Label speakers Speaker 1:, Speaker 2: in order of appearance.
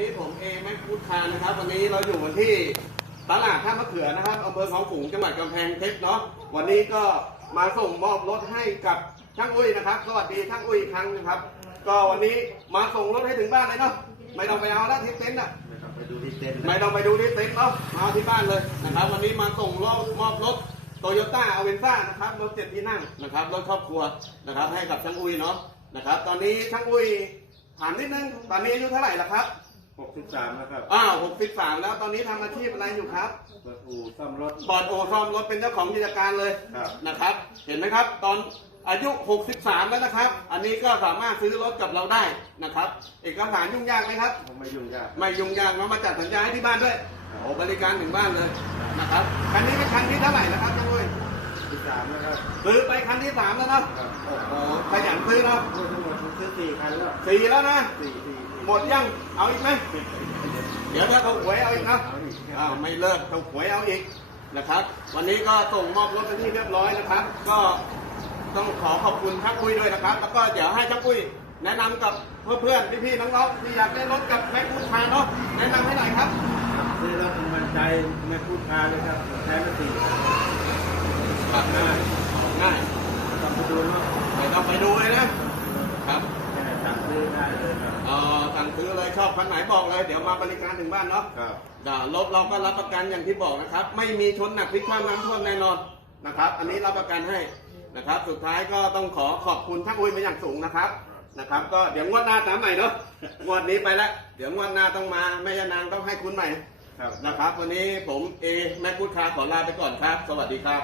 Speaker 1: นี้ผมเอแม็กพูดคานะครับ วันนี้เราอยู่กันที่ตลาดท่ามะเขือนะครับอำเภอของขลุงจังหวัดกำแพงเพชรเนาะวันนี้ก็มาส่งมอบรถให้กับช่างอุ้ยนะครับสวัสดีช่างอุ้ยอีกครั้งนะครับ ก็วันนี้มาส่งรถให้ถึงบ้านเลยเนาะไม่ต้องไปเอาแล้วที่เต็นท์อะ
Speaker 2: ไม่ต้องไปดูที่เต็นท์
Speaker 1: ไม่ต้องไปดูที่เต็นท์เนาะมาเอาที่บ้านเลยนะครับ วันนี้มาส่งรถมอบรถโตโยต้าอเวนซ่านะครับรถเจ็ดที่นั่งนะครับรถครอบครัวนะครับให้กับช่างอุ้ยเนาะนะครับ ตอนนี้ช่างอุ้ยถามนิดนึงตอนนี้อายุเท่าไหร่ละครับ
Speaker 2: หกสิบสามแล้วครับ
Speaker 1: อ้าวหกสิบสามแล้วตอนนี้ทำอาชีพอะไรอยู่ครับ
Speaker 2: เปิดอู่ซ่อมรถ
Speaker 1: บอดโอซ่อมรถเป็นเจ้าของกิจการเลย
Speaker 2: ครับ
Speaker 1: นะครับ เห็นไหมครับ ตอนอายุ 63 แล้วนะครับ อันนี้ก็สามารถซื้อรถกับเราได้นะครับ เอกสารยุ่งยากไหมครับ
Speaker 2: ผมไม่ยุ่งยาก
Speaker 1: ไม่ยุ่งยากเนาะมาจัดสัญญาให้ที่บ้านด้วยโอ้บริการถึงบ้านเลยนะครับ คันนี้เป็นคันที่เท่าไหร่แล้วครับช่างอุ้ย
Speaker 2: สิบสามแล้วครับ
Speaker 1: ซื้อไปคันที่สามแล้วเนาะ
Speaker 2: ครับ
Speaker 1: โอ้โหขยันซื้อเนาะ
Speaker 2: ทั้งหมดผมซื้อสี่คันแล้ว
Speaker 1: สี่แล้วนะ
Speaker 2: สี่สี่
Speaker 1: หมดยัง เอาอีกไหมเดี๋ยวถ้าเขาหวยเอาอีกนะ
Speaker 2: เอาอีก
Speaker 1: อ้าวไม่เลิกเขาหวยเอาอีกนะครับ วันนี้ก็ส่งมอบรถเป็นที่เรียบร้อยนะครับ ก็ต้องขอขอบคุณช่างปุ้ยด้วยนะครับ แล้วก็เดี๋ยวให้ช่างปุ้ยแนะนำกับเพื่อนๆพี่ๆน้องๆที่อยากได้รถกับแม็กซ์พูดชาเนาะแนะนำให้หน่อยครับ
Speaker 2: ซื้อรถมันมั่นใจไม่พูดพาเลยครับใช้มาสี่
Speaker 1: ขับง่ายง่าย
Speaker 2: ต้องไปดูรถ
Speaker 1: ไม่ต้องไปดูเลยนะครับ
Speaker 2: แค่สั่งซื้อได้เลยครับ
Speaker 1: เอ่อสั่ง ซื้อเลยชอบคันไหนบอกเลย เดี๋ยวมาบริการถึงบ้านเนาะ
Speaker 2: ครับ
Speaker 1: อ่ารถเราก็รับประกันอย่างที่บอกนะครับ ไม่มีชนหนักพลิกคว่ำน้ำท่วมแน่นอนนะครับ อันนี้รับประกันให้นะครับ สุดท้ายก็ต้องขอขอบคุณช่างอุ้ยเป็นอย่างสูงนะครับนะครับ ก็เดี๋ยวงวดหน้าตามใหม่เนาะงวดนี้ไปแล้วเดี๋ยวงวดหน้าต้องมาแม่ยานางต้องให้คุณใหม่
Speaker 2: ครับ
Speaker 1: นะครับ วันนี้ผมเอแม่พูดคาขอลาไปก่อนครับ สวัสดีครับ